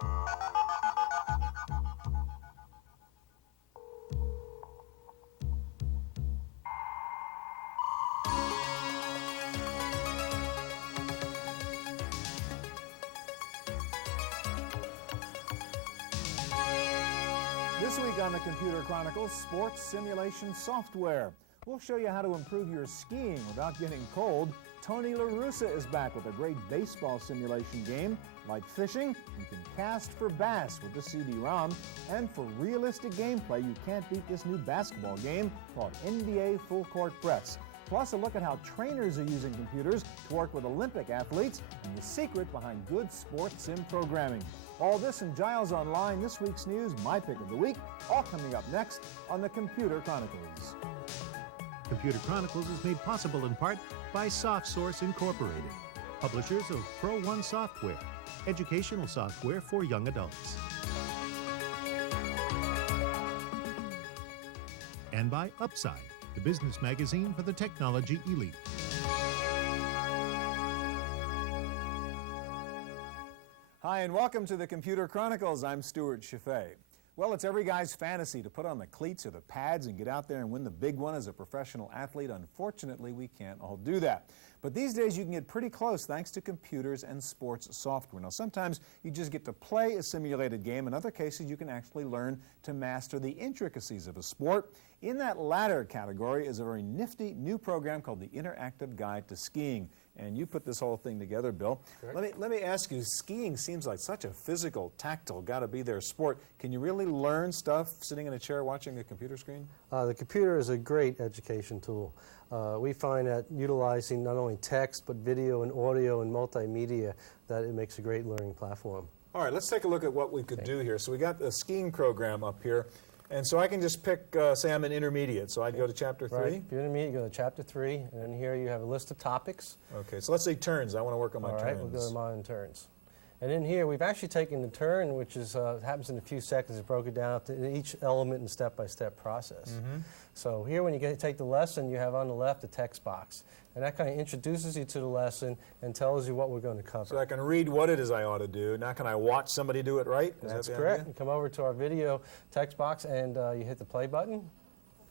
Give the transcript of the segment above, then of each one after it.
This week on the Computer Chronicles, sports simulation software. We'll show you how to improve your skiing without getting cold. Tony LaRussa is back with a great baseball simulation game. Like fishing, you can cast for bass with the CD-ROM. And for realistic gameplay, you can't beat this new basketball game called NBA Full Court Press. Plus a look at how trainers are using computers to work with Olympic athletes and the secret behind good sports sim programming. All this and Giles Online, this week's news, my pick of the week, all coming up next on the Computer Chronicles. Computer Chronicles is made possible in part by SoftSource Incorporated, publishers of Pro One software, educational software for young adults. And by Upside, the business magazine for the technology elite. Hi, and welcome to the Computer Chronicles. I'm Stuart Chaffee. Well, it's every guy's fantasy to put on the cleats or the pads and get out there and win the big one as a professional athlete. Unfortunately, we can't all do that. But these days, you can get pretty close thanks to computers and sports software. Now, sometimes you just get to play a simulated game. In other cases, you can actually learn to master the intricacies of a sport. In that latter category is a very nifty new program called the Interactive Guide to Skiing. And you put this whole thing together, Bill. Let me ask you, skiing seems like such a physical, tactile, gotta-be-there sport. Can you really learn stuff sitting in a chair watching a computer screen? The computer is a great education tool. We find that utilizing not only text, but video and audio and multimedia, that it makes a great learning platform. All right, let's take a look at what we could do here. So we got the skiing program up here. And so I can just pick, say I'm an intermediate, so I'd go to Chapter 3? Right. If you're intermediate, you go to Chapter 3, and then here you have a list of topics. Okay, so let's say turns. I want to work on my turns. All right, we'll go to modern turns. And in here, we've actually taken the turn, which is happens in a few seconds, and broke it down to each element in the step-by-step process. So here, when you take the lesson, you have on the left a text box. And that kind of introduces you to the lesson and tells you what we're going to cover. So I can read what it is I ought to do. Now can I watch somebody do it right? That's correct. You come over to our video text box and you hit the play button.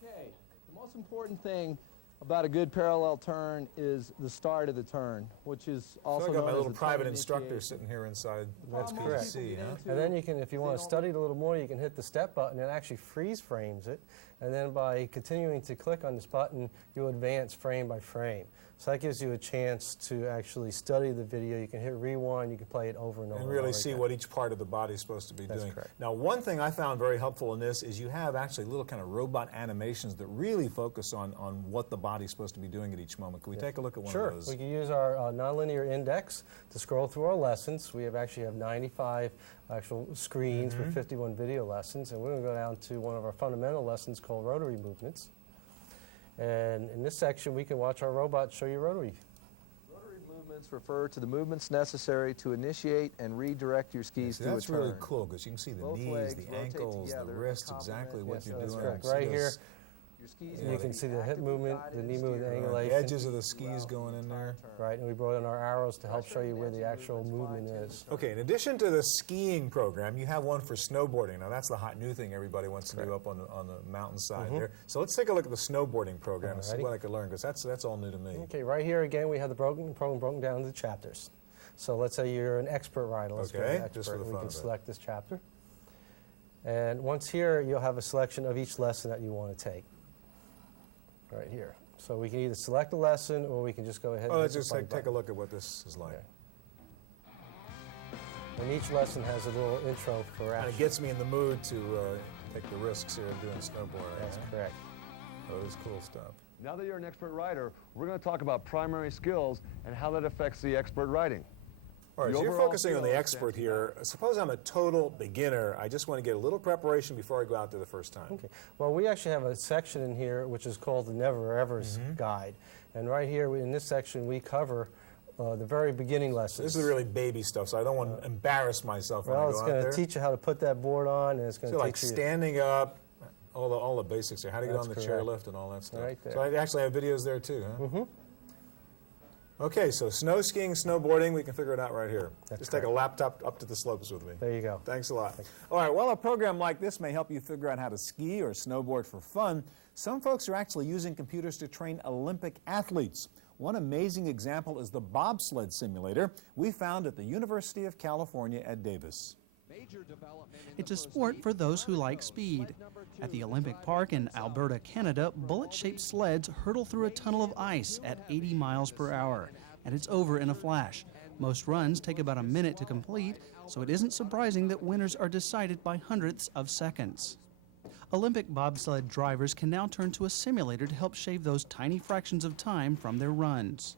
Okay, the most important thing about a good parallel turn is the start of the turn, which is also so I got known my as little the private turn instructor initiation. sitting here inside. That's the correct. PC, huh? And then you can, if you want to study it a little more, you can hit the step button. It actually freeze frames it. And then by continuing to click on this button, you advance frame by frame. So that gives you a chance to actually study the video. You can hit rewind, you can play it over and over. And really see what each part of the body is supposed to be doing. Correct. Now, one thing I found very helpful in this is you have actually little kind of robot animations that really focus on what the body's supposed to be doing at each moment. Can we take a look at one of those? Sure. We can use our nonlinear index to scroll through our lessons. We actually have 95 actual screens with 51 video lessons. And we're going to go down to one of our fundamental lessons called rotary movements. And in this section, we can watch our robot show you rotary. Rotary movements refer to the movements necessary to initiate and redirect your skis through a turn. That's really cool because you can see the Both knees, legs the rotate ankles, the together wrists, to exactly what you're That's doing. correct. See Right those- here, Your skis you can see the hip movement, the knee movement, the angulation. The edges of the skis going in there. Right, and we brought in our arrows to help show you where the actual movement is. Okay, in addition to the skiing program, you have one for snowboarding. Now, that's the hot new thing everybody wants to do up on the mountainside there. So let's take a look at the snowboarding program and see what I can learn, because that's all new to me. Okay, right here again, we have the program broken down into chapters. So let's say you're an expert rider. Let's go to Okay, expert. just for the We fun can of it. select this chapter. And once here, you'll have a selection of each lesson that you want to take. Right here. So we can either select a lesson or we can just go ahead Oh, and let's hit the just play take a button. look at what this is like. Okay. And each lesson has a little intro for And action. it gets me in the mood to take the risks here of doing snowboarding. That's correct. Oh, this is cool stuff. Now that you're an expert rider, we're going to talk about primary skills and how that affects the expert riding. All right, The so you're overall focusing on the skill expert stands here. Suppose I'm a total beginner. I just want to get a little preparation before I go out there the first time. Okay. Well, we actually have a section in here which is called the Never Ever's Guide. And right here in this section, we cover the very beginning lessons. This is really baby stuff, so I don't want to embarrass myself when I Well, go it's out going there. to teach you how to put that board on, and it's going So to like teach you... standing up, all the basics there, how to get That's on the correct. chairlift and all that stuff. Right there. So I actually have videos there too, huh? Okay, so snow skiing, snowboarding, we can figure it out right here. That's Just take a laptop up to the slopes with me. There you go. Thanks a lot. All right, well, a program like this may help you figure out how to ski or snowboard for fun. Some folks are actually using computers to train Olympic athletes. One amazing example is the Bobsled Simulator we found at the University of California at Davis. It's a sport for those who like speed. At the Olympic Park in Alberta, Canada, bullet-shaped sleds hurtle through a tunnel of ice at 80 miles per hour, and it's over in a flash. Most runs take about a minute to complete, so it isn't surprising that winners are decided by hundredths of seconds. Olympic bobsled drivers can now turn to a simulator to help shave those tiny fractions of time from their runs.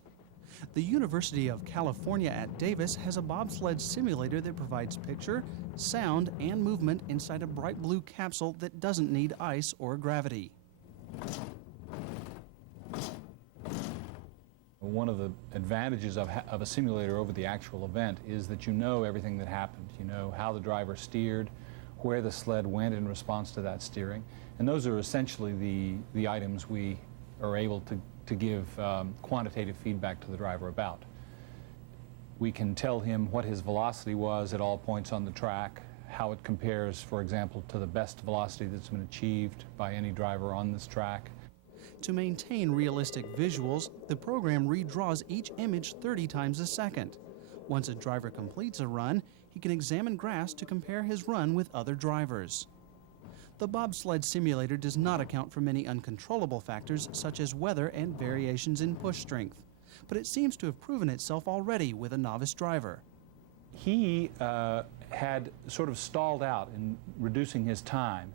The University of California at Davis has a bobsled simulator that provides picture, sound, and movement inside a bright blue capsule that doesn't need ice or gravity. One of the advantages of a simulator over the actual event is that you know everything that happened. You know how the driver steered, where the sled went in response to that steering, and those are essentially the items we are able to give quantitative feedback to the driver about. We can tell him what his velocity was at all points on the track, how it compares, for example, to the best velocity that's been achieved by any driver on this track. To maintain realistic visuals, the program redraws each image 30 times a second. Once a driver completes a run, he can examine graphs to compare his run with other drivers. The bobsled simulator does not account for many uncontrollable factors such as weather and variations in push strength, but it seems to have proven itself already with a novice driver. He had sort of stalled out in reducing his time,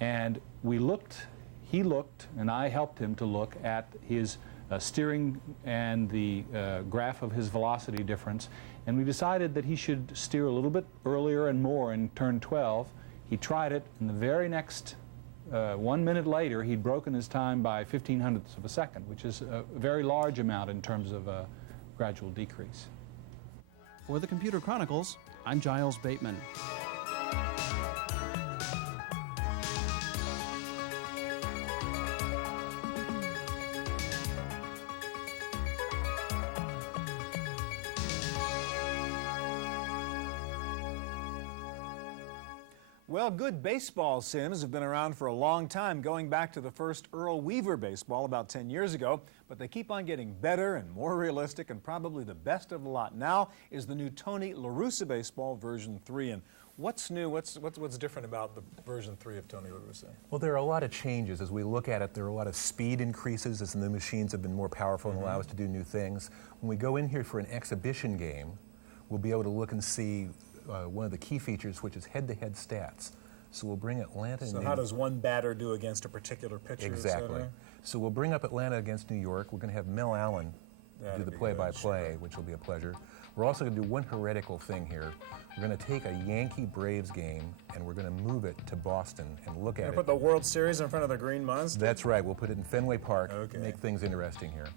and he looked, and I helped him to look at his steering and the graph of his velocity difference, and we decided that he should steer a little bit earlier and more in turn 12. He tried it, and the very next 1 minute later, he'd broken his time by 0.15 of a second, which is a very large amount in terms of a gradual decrease. For the Computer Chronicles, I'm Giles Bateman. Well, good baseball sims have been around for a long time, going back to the first Earl Weaver baseball about 10 years ago, but they keep on getting better and more realistic, and probably the best of the lot now is the new Tony LaRussa Baseball version 3. And what's new, what's different about the version 3 of Tony LaRussa? Well, there are a lot of changes. As we look at it, there are a lot of speed increases as the new machines have been more powerful and allow us to do new things. When we go in here for an exhibition game, we'll be able to look and see one of the key features, which is head-to-head stats. So we'll bring Atlanta. So how does one batter do against a particular pitcher? Exactly. So we'll bring up Atlanta against New York. We're going to have Mel Allen do the play-by-play, which will be a pleasure. We're also going to do one heretical thing here. We're going to take a Yankee-Braves game and we're going to move it to Boston and look at it. Put the World Series in front of the Green Monster? That's right. We'll put it in Fenway Park, make things interesting here.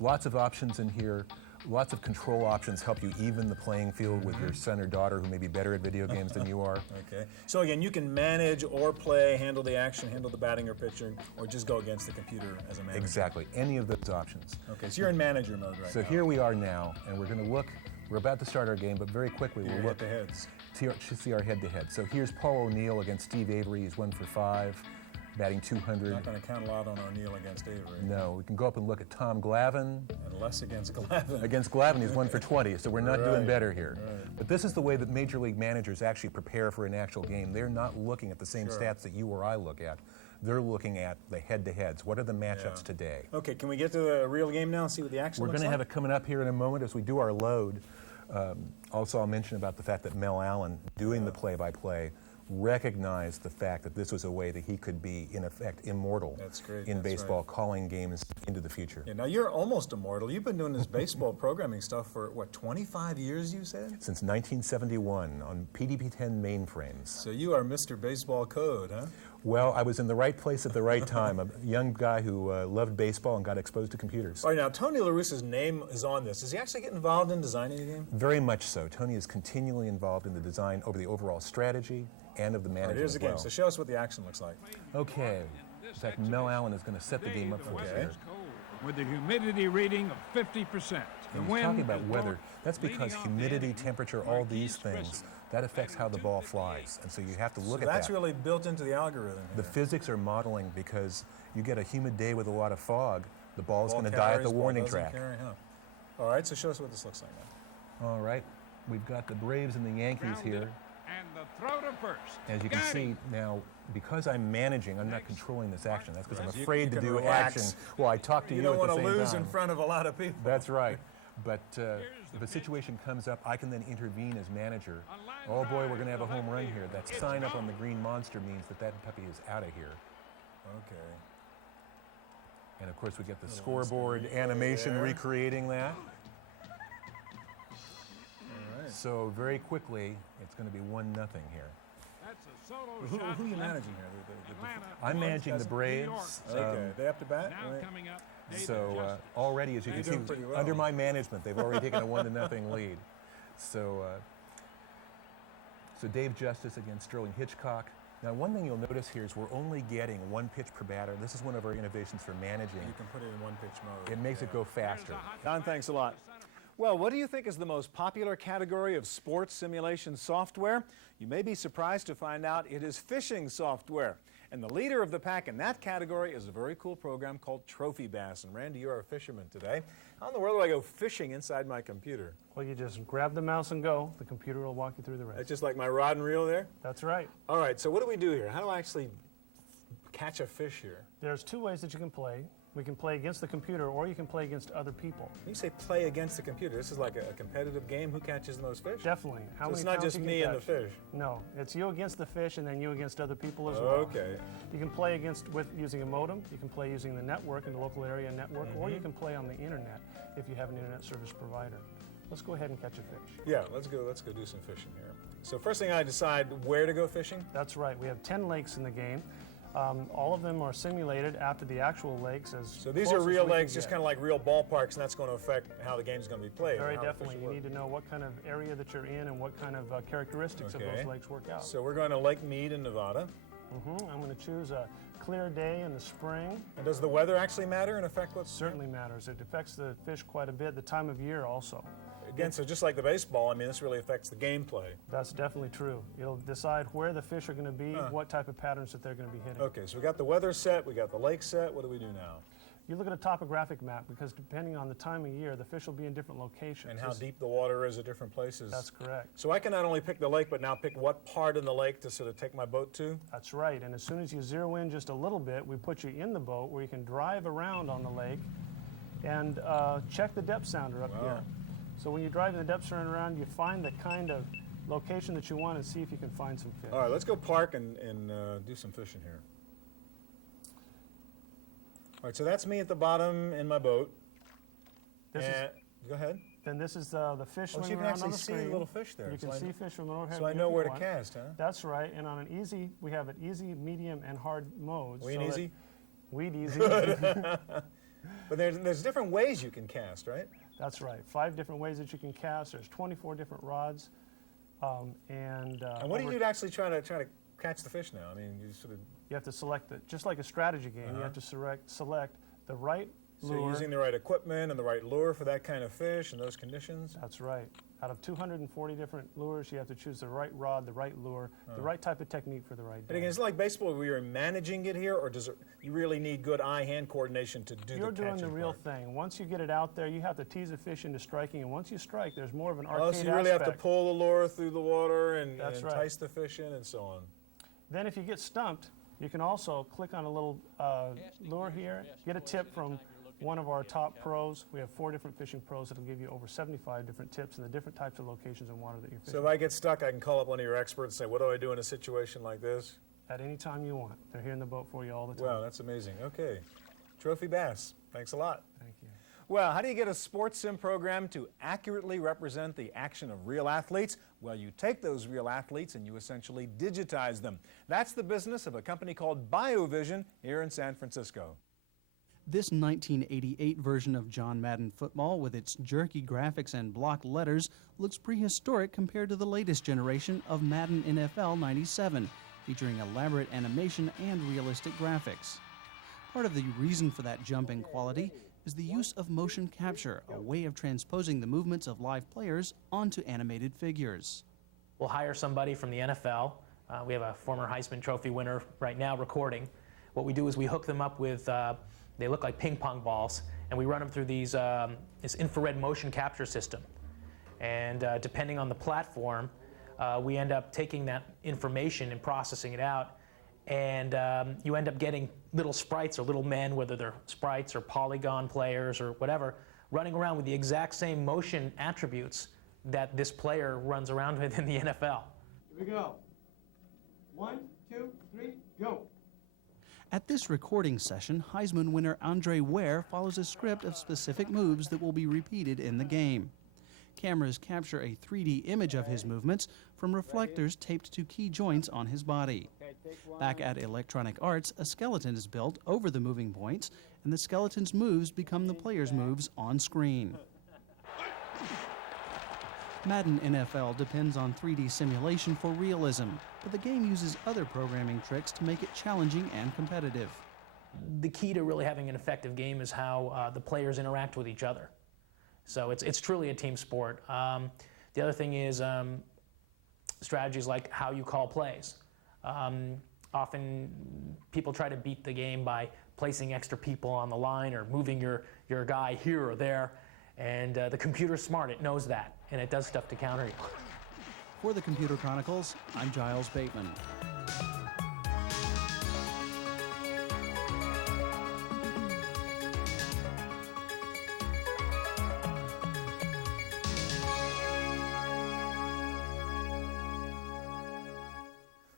Lots of options in here. Lots of control options help you even the playing field with your son or daughter who may be better at video games than you are. Okay. So again, you can manage or play, handle the action, handle the batting or pitching, or just go against the computer as a manager. Exactly. Any of those options. Okay, so you're in manager mode right now. So here we are now, and we're going to look. We're about to start our game, but very quickly we'll look head-to-heads. To see our head-to-head. So here's Paul O'Neill against Steve Avery. He's 1 for 5. Batting 200. Not going to count a lot on O'Neill against Avery. No, we can go up and look at Tom Glavine. And less against Glavine. Against Glavine, he's 1 for 20, so we're not doing better here. Right. But this is the way that Major League managers actually prepare for an actual game. They're not looking at the same stats that you or I look at. They're looking at the head-to-heads. What are the matchups today? Okay, can we get to the real game now and see what the action looks like? We're going to have it coming up here in a moment as we do our load. Also, I'll mention about the fact that Mel Allen, doing the play-by-play, recognized the fact that this was a way that he could be, in effect, immortal in baseball, calling games into the future. Yeah, now, you're almost immortal. You've been doing this baseball programming stuff for, what, 25 years, you said? Since 1971 on PDP-10 mainframes. So you are Mr. Baseball Code, huh? Well, I was in the right place at the right time. A young guy who loved baseball and got exposed to computers. All right, now, Tony LaRussa's name is on this. Does he actually get involved in designing the game? Very much so. Tony is continually involved in the design over the overall strategy and of the management. Here's the game. So show us what the action looks like. Okay. In fact, Mel Allen is going to set the game up for us here. with a humidity reading of 50%. And he's talking about weather. That's because humidity, temperature, all these things, that affects how the ball flies. And so you have to look at that. That's really built into the algorithm here. The physics are modeling because you get a humid day with a lot of fog, the ball is going to die at the warning track. All right, so show us what this looks like now. All right, we've got the Braves and the Yankees here. And the throw to first. As you can see now, because I'm managing, I'm not controlling this action. That's because I'm You afraid to can do relax. action. Well, I talk to you, You don't at the want to same lose time. in front of a lot of people. That's right. But if a situation comes up, I can then intervene as manager. Oh boy, we're going to have a home run here. That sign up on the green monster means that that puppy is out of here. Okay. And of course, we get the scoreboard animation recreating that. All right. So very quickly, it's going to be 1-0 here. That's a solo shot. Who are you managing here? I'm managing the Braves. Okay, they up to bat? Now Right. coming up. So already, as you can see, doing pretty well. under my management, they've already taken a 1-0 lead. So, so Dave Justice against Sterling Hitchcock. Now, one thing you'll notice here is we're only getting 1 pitch per batter. This is one of our innovations for managing. You can put it in 1-pitch mode. It makes it go faster. Don, thanks a lot. Well, what do you think is the most popular category of sports simulation software? You may be surprised to find out it is fishing software. And the leader of the pack in that category is a very cool program called Trophy Bass. And Randy, you're a fisherman today. How in the world do I go fishing inside my computer? Well, you just grab the mouse and go. The computer will walk you through the rest. That's just like my rod and reel there? That's right. All right, so what do we do here? How do I actually catch a fish here? There's 2 ways that you can play. We can play against the computer, or you can play against other people. When you say play against the computer, this is like a competitive game. Who catches the most fish? Definitely. So it's not just me and the fish? No, it's you against the fish, and then you against other people as well. Okay. You can play using a modem. You can play using the network in the local area network, or you can play on the internet if you have an internet service provider. Let's go ahead and catch a fish. Yeah, let's go do some fishing here. So first thing I decide where to go fishing? That's right. We have 10 lakes in the game. All of them are simulated after the actual lakes. So these are real lakes, just kind of like real ballparks, and that's going to affect how the game's going to be played. Very definitely. You need to know what kind of area that you're in and what kind of characteristics of those lakes work out. So we're going to Lake Mead in Nevada. I'm going to choose a clear day in the spring. And does the weather actually matter and affect what's... Certainly matters. It affects the fish quite a bit, the time of year also. Again, so just like the baseball, I mean, this really affects the gameplay. That's definitely true. It'll decide where the fish are going to be, what type of patterns that they're going to be hitting. Okay, so we got the weather set, we got the lake set. What do we do now? You look at a topographic map because depending on the time of year, the fish will be in different locations. And how deep the water is at different places. That's correct. So I can not only pick the lake, but now pick what part in the lake to sort of take my boat to? That's right. And as soon as you zero in just a little bit, we put you in the boat where you can drive around on the lake and check the depth sounder up here. So when you're driving the depth sounder around, you find the kind of location that you want and see if you can find some fish. All right, let's go park and do some fishing here. All right, so that's me at the bottom in my boat. Go ahead. Then this is the fish So you swimming can around actually on the see screen. little fish there. You can see fish from overhead. So I know where to cast, huh? That's right. And on an easy, we have an easy, medium, and hard modes. Weed easy? Weed easy. But there's different ways you can cast, right? That's right. 5 different ways that you can cast. There's 24 different rods. And what do you do to actually try to catch the fish now? I mean, you have to select just like a strategy game. You have to select the right lure. So using the right equipment and the right lure for that kind of fish and those conditions? That's right. Out of 240 different lures, you have to choose the right rod, the right lure, the right type of technique for the right day. And again, it's like baseball where you're managing it here, or does you really need good eye-hand coordination to do the catching part? You're doing the real thing. Once you get it out there, you have to tease a fish into striking, and once you strike, there's more of an arcade aspect. So you really have to pull the lure through the water and That's right. entice the fish in and so on. Then if you get stumped, you can also click on a little lure here, get a tip from one of our top pros. We have 4 different fishing pros that will give you over 75 different tips in the different types of locations and water that you're fishing. So if I get stuck, I can call up one of your experts and say, what do I do in a situation like this? At any time you want. They're here in the boat for you all the time. Wow, that's amazing. Okay. Trophy Bass, thanks a lot. Thank you. Well, how do you get a sports sim program to accurately represent the action of real athletes? Well, you take those real athletes and you essentially digitize them. That's the business of a company called BioVision here in San Francisco. This 1988 version of John Madden football, with its jerky graphics and block letters, looks prehistoric compared to the latest generation of Madden NFL 97, featuring elaborate animation and realistic graphics. Part of the reason for that jump in quality is the use of motion capture, a way of transposing the movements of live players onto animated figures. We'll hire somebody from the NFL. We have a former Heisman Trophy winner right now recording. What we do is we hook them up with, they look like ping pong balls, and we run them through these, this infrared motion capture system. And depending on the platform, we end up taking that information and processing it out, and you end up getting little sprites or little men, whether they're sprites or polygon players or whatever, running around with the exact same motion attributes that this player runs around with in the NFL. Here we go. 1, 2, 3, go. At this recording session, Heisman winner Andre Ware follows a script of specific moves that will be repeated in the game. Cameras capture a 3D image of his movements from reflectors taped to key joints on his body. Back at Electronic Arts, a skeleton is built over the moving points, and the skeleton's moves become the player's moves on screen. Madden NFL depends on 3D simulation for realism, but the game uses other programming tricks to make it challenging and competitive. The key to really having an effective game is how the players interact with each other. So it's truly a team sport. The other thing is strategies like how you call plays. Often people try to beat the game by placing extra people on the line or moving your guy here or there. And the computer's smart, it knows that, and it does stuff to counter you. For the Computer Chronicles, I'm Giles Bateman.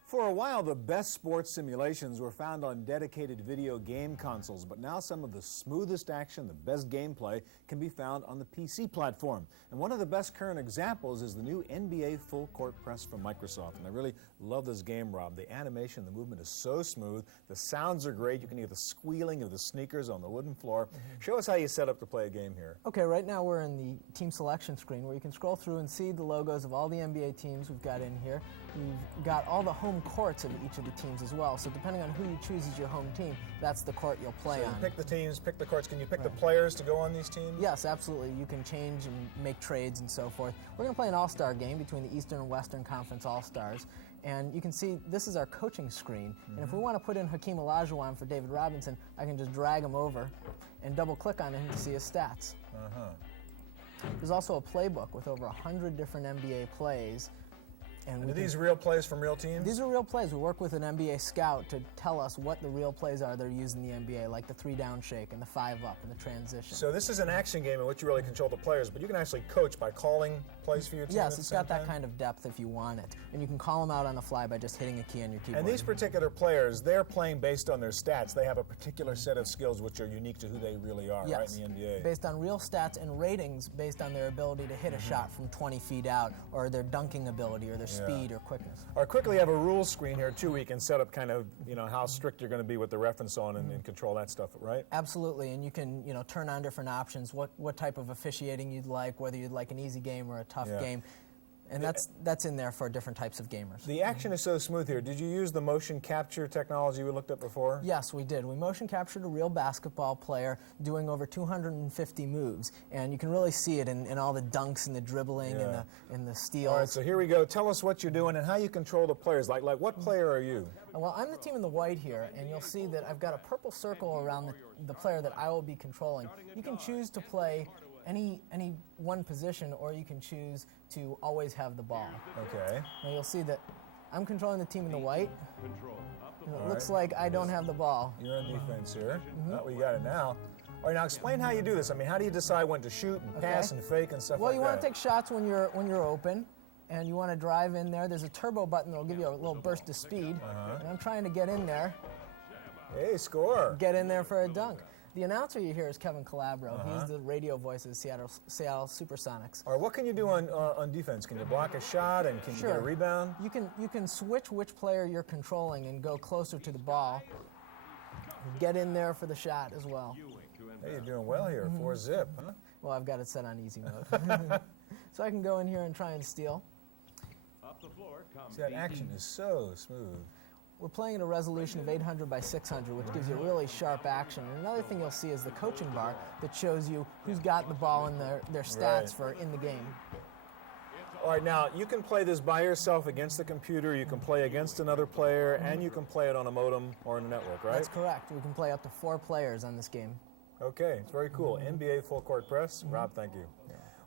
For a while, the best sports simulations were found on dedicated video game consoles, but now some of the smoothest action, the best gameplay, can be found on the PC platform. And one of the best current examples is the new NBA Full Court Press from Microsoft. And I really love this game, Rob. The animation, the movement is so smooth. The sounds are great. You can hear the squealing of the sneakers on the wooden floor. Show us how you set up to play a game here. Okay, right now we're in the team selection screen where you can scroll through and see the logos of all the NBA teams we've got in here. We've got all the home courts of each of the teams as well. So depending on who you choose as your home team, that's the court you'll play on. So you pick the teams, pick the courts. Can you pick the players to go on these teams? Yes, absolutely. You can change and make trades and so forth. We're going to play an all-star game between the Eastern and Western Conference All-Stars. And you can see this is our coaching screen. And if we want to put in Hakeem Olajuwon for David Robinson, I can just drag him over and double-click on him to see his stats. There's also a playbook with over 100 different NBA plays. And are these real plays from real teams? These are real plays. We work with an NBA scout to tell us what the real plays are they're using in the NBA, like the 3-down shake and the 5-up and the transition. So this is an action game in which you really control the players, but you can actually coach by calling plays for your team. Yes, it's got that kind of depth if you want it. And you can call them out on the fly by just hitting a key on your keyboard. And these particular players, they're playing based on their stats. They have a particular set of skills which are unique to who they really are, right, in the NBA. Based on real stats and ratings based on their ability to hit a shot from 20 feet out, or their dunking ability, or their speed or quickness. All right, quickly have a rules screen here too. We can set up kind of, how strict you're going to be with the reference on and control that stuff, right? Absolutely, and you can, turn on different options, what type of officiating you'd like, whether you'd like an easy game or a tough game. And that's in there for different types of gamers. The action is so smooth here. Did you use the motion capture technology we looked at before? Yes, we did. We motion captured a real basketball player doing over 250 moves, and you can really see it in all the dunks and the dribbling and the steals. All right, so here we go. Tell us what you're doing and how you control the players. Like what player are you? Well, I'm the team in the white here, and you'll see that I've got a purple circle around the player that I will be controlling. You can choose to play any one position, or you can choose to always have the ball. Okay. Now you'll see that I'm controlling the team in the white. And it looks like I don't have the ball. You're on defense here. Oh, we got it now. All right, now explain how you do this. I mean, how do you decide when to shoot and pass and fake and stuff like that? Well, you want to take shots when you're open, and you want to drive in there. There's a turbo button that'll give you a little burst of speed. And I'm trying to get in there. Hey, score. Get in there for a dunk. The announcer you hear is Kevin Calabro. He's the radio voice of the Seattle Supersonics. All right, what can you do on defense? Can you block a shot and can you get a rebound? You can switch which player you're controlling and go closer to the ball. Get in there for the shot as well. Hey, you're doing well here. 4-zip, huh? Well, I've got it set on easy mode. So I can go in here and try and steal. See, that action is so smooth. We're playing at a resolution of 800 by 600, which gives you really sharp action. And another thing you'll see is the coaching bar that shows you who's got the ball and their stats for in the game. All right, now, you can play this by yourself against the computer, you can play against another player, and you can play it on a modem or on a network, right? That's correct. We can play up to 4 players on this game. Okay, it's very cool. NBA Full Court Press. Rob, thank you.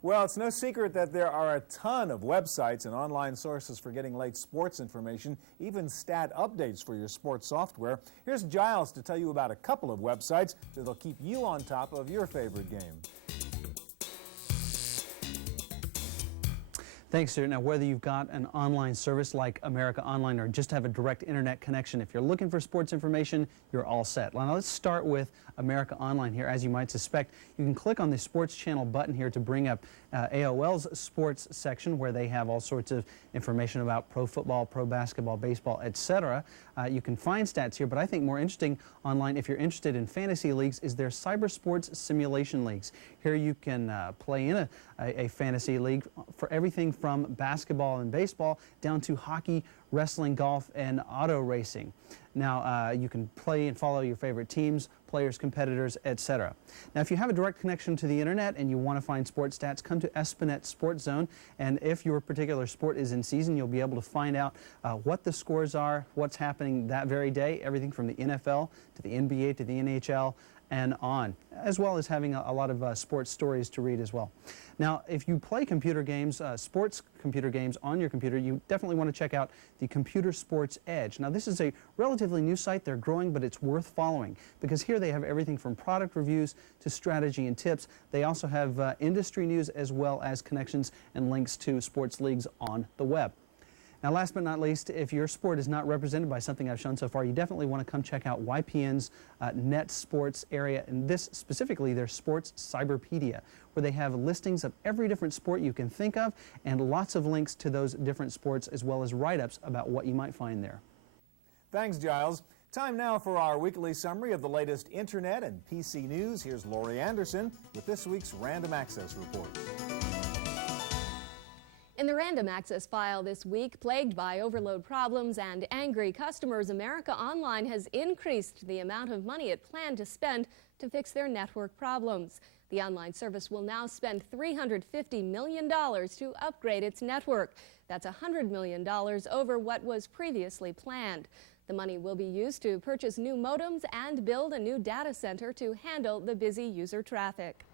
Well, it's no secret that there are a ton of websites and online sources for getting late sports information, even stat updates for your sports software. Here's Giles to tell you about a couple of websites that'll keep you on top of your favorite game. Thanks, sir. Now, whether you've got an online service like America Online or just have a direct internet connection, if you're looking for sports information, you're all set. Now, let's start with America Online here. As you might suspect, you can click on the Sports Channel button here to bring up AOL's sports section, where they have all sorts of information about pro football, pro basketball, baseball, etc. You can find stats here, but I think more interesting online, if you're interested in fantasy leagues, is their cyber sports simulation leagues. Here you can play in a fantasy league for everything from basketball and baseball down to hockey, wrestling, golf, and auto racing. Now, you can play and follow your favorite teams, players, competitors, etc. Now, if you have a direct connection to the internet and you want to find sports stats, come to Espinet Sports Zone, and if your particular sport is in season, you'll be able to find out what the scores are, what's happening that very day, everything from the NFL to the NBA to the NHL, and on, as well as having a lot of sports stories to read as well. Now, if you play computer games, sports computer games on your computer, you definitely want to check out the Computer Sports Edge. Now, this is a relatively new site. They're growing, but it's worth following because here they have everything from product reviews to strategy and tips. They also have industry news as well as connections and links to sports leagues on the web. Now, last but not least, if your sport is not represented by something I've shown so far, you definitely want to come check out YPN's Net Sports area, and this specifically their Sports Cyberpedia, where they have listings of every different sport you can think of and lots of links to those different sports as well as write-ups about what you might find there. Thanks, Giles. Time now for our weekly summary of the latest internet and PC news. Here's Lori Anderson with this week's Random Access Report. In the Random Access file this week, plagued by overload problems and angry customers, America Online has increased the amount of money it planned to spend to fix their network problems. The online service will now spend $350 million to upgrade its network. That's $100 million over what was previously planned. The money will be used to purchase new modems and build a new data center to handle the busy user traffic.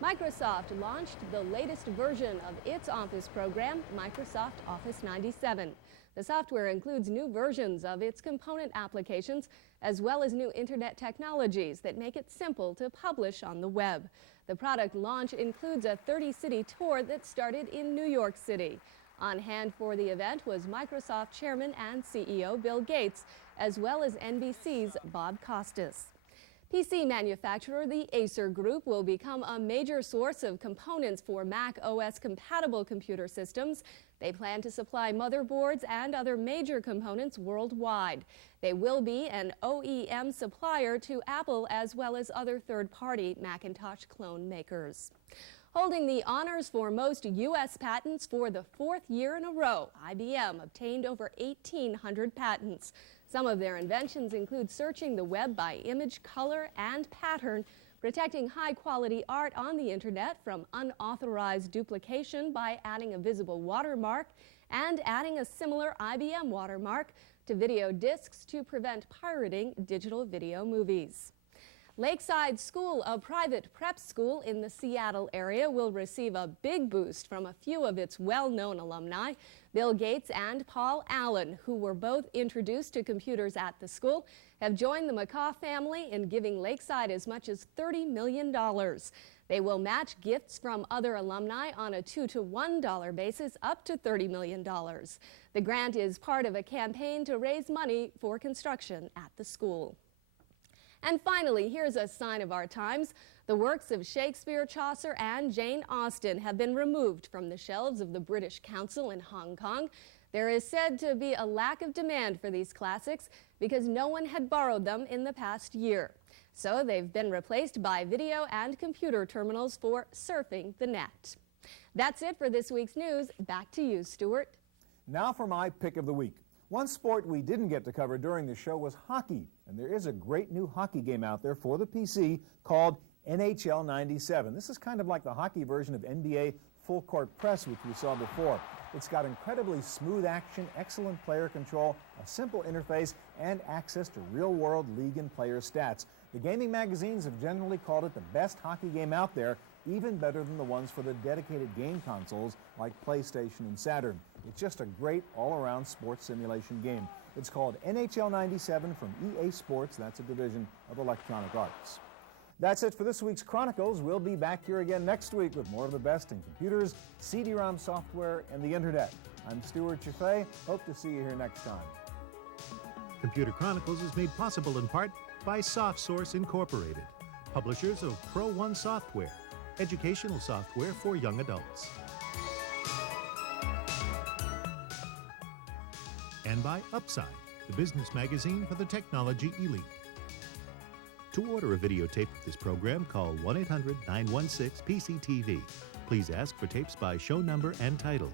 Microsoft launched the latest version of its Office program, Microsoft Office 97. The software includes new versions of its component applications, as well as new internet technologies that make it simple to publish on the web. The product launch includes a 30-city tour that started in New York City. On hand for the event was Microsoft Chairman and CEO Bill Gates, as well as NBC's Bob Costas. PC manufacturer the Acer Group will become a major source of components for Mac OS-compatible computer systems. They plan to supply motherboards and other major components worldwide. They will be an OEM supplier to Apple as well as other third-party Macintosh clone makers. Holding the honors for most U.S. patents for the 4th year in a row, IBM obtained over 1,800 patents. Some of their inventions include searching the web by image, color, and pattern, protecting high-quality art on the internet from unauthorized duplication by adding a visible watermark, and adding a similar IBM watermark to video discs to prevent pirating digital video movies. Lakeside School, a private prep school in the Seattle area, will receive a big boost from a few of its well-known alumni. Bill Gates and Paul Allen, who were both introduced to computers at the school, have joined the McCaw family in giving Lakeside as much as $30 million. They will match gifts from other alumni on a 2-to-1 basis up to $30 million. The grant is part of a campaign to raise money for construction at the school. And finally, here's a sign of our times. The works of Shakespeare, Chaucer, and Jane Austen have been removed from the shelves of the British Council in Hong Kong. There is said to be a lack of demand for these classics because no one had borrowed them in the past year. So they've been replaced by video and computer terminals for surfing the net. That's it for this week's news. Back to you, Stuart. Now for my pick of the week. One sport we didn't get to cover during the show was hockey, and there is a great new hockey game out there for the PC called NHL 97. This is kind of like the hockey version of NBA Full Court Press, which we saw before. It's got incredibly smooth action, excellent player control, a simple interface, and access to real-world league and player stats. The gaming magazines have generally called it the best hockey game out there, even better than the ones for the dedicated game consoles like PlayStation and Saturn. It's just a great all-around sports simulation game. It's called NHL 97 from EA Sports. That's a division of Electronic Arts. That's it for this week's Chronicles. We'll be back here again next week with more of the best in computers, CD-ROM software, and the Internet. I'm Stuart Chaffee. Hope to see you here next time. Computer Chronicles is made possible in part by SoftSource Incorporated, publishers of Pro One software, educational software for young adults. And by Upside, the business magazine for the technology elite. To order a videotape of this program, call 1-800-916-PCTV. Please ask for tapes by show number and title.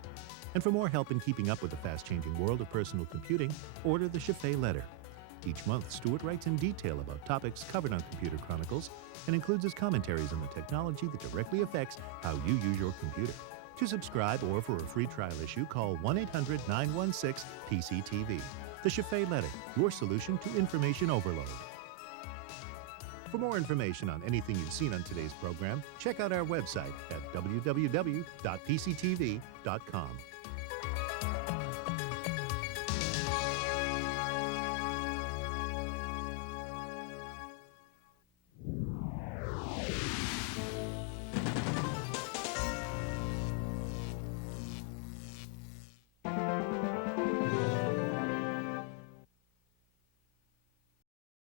And for more help in keeping up with the fast-changing world of personal computing, order the Chaffee Letter. Each month, Stuart writes in detail about topics covered on Computer Chronicles and includes his commentaries on the technology that directly affects how you use your computer. To subscribe or for a free trial issue, call 1-800-916-PCTV. The Chaffee Letter, your solution to information overload. For more information on anything you've seen on today's program, check out our website at www.pctv.com.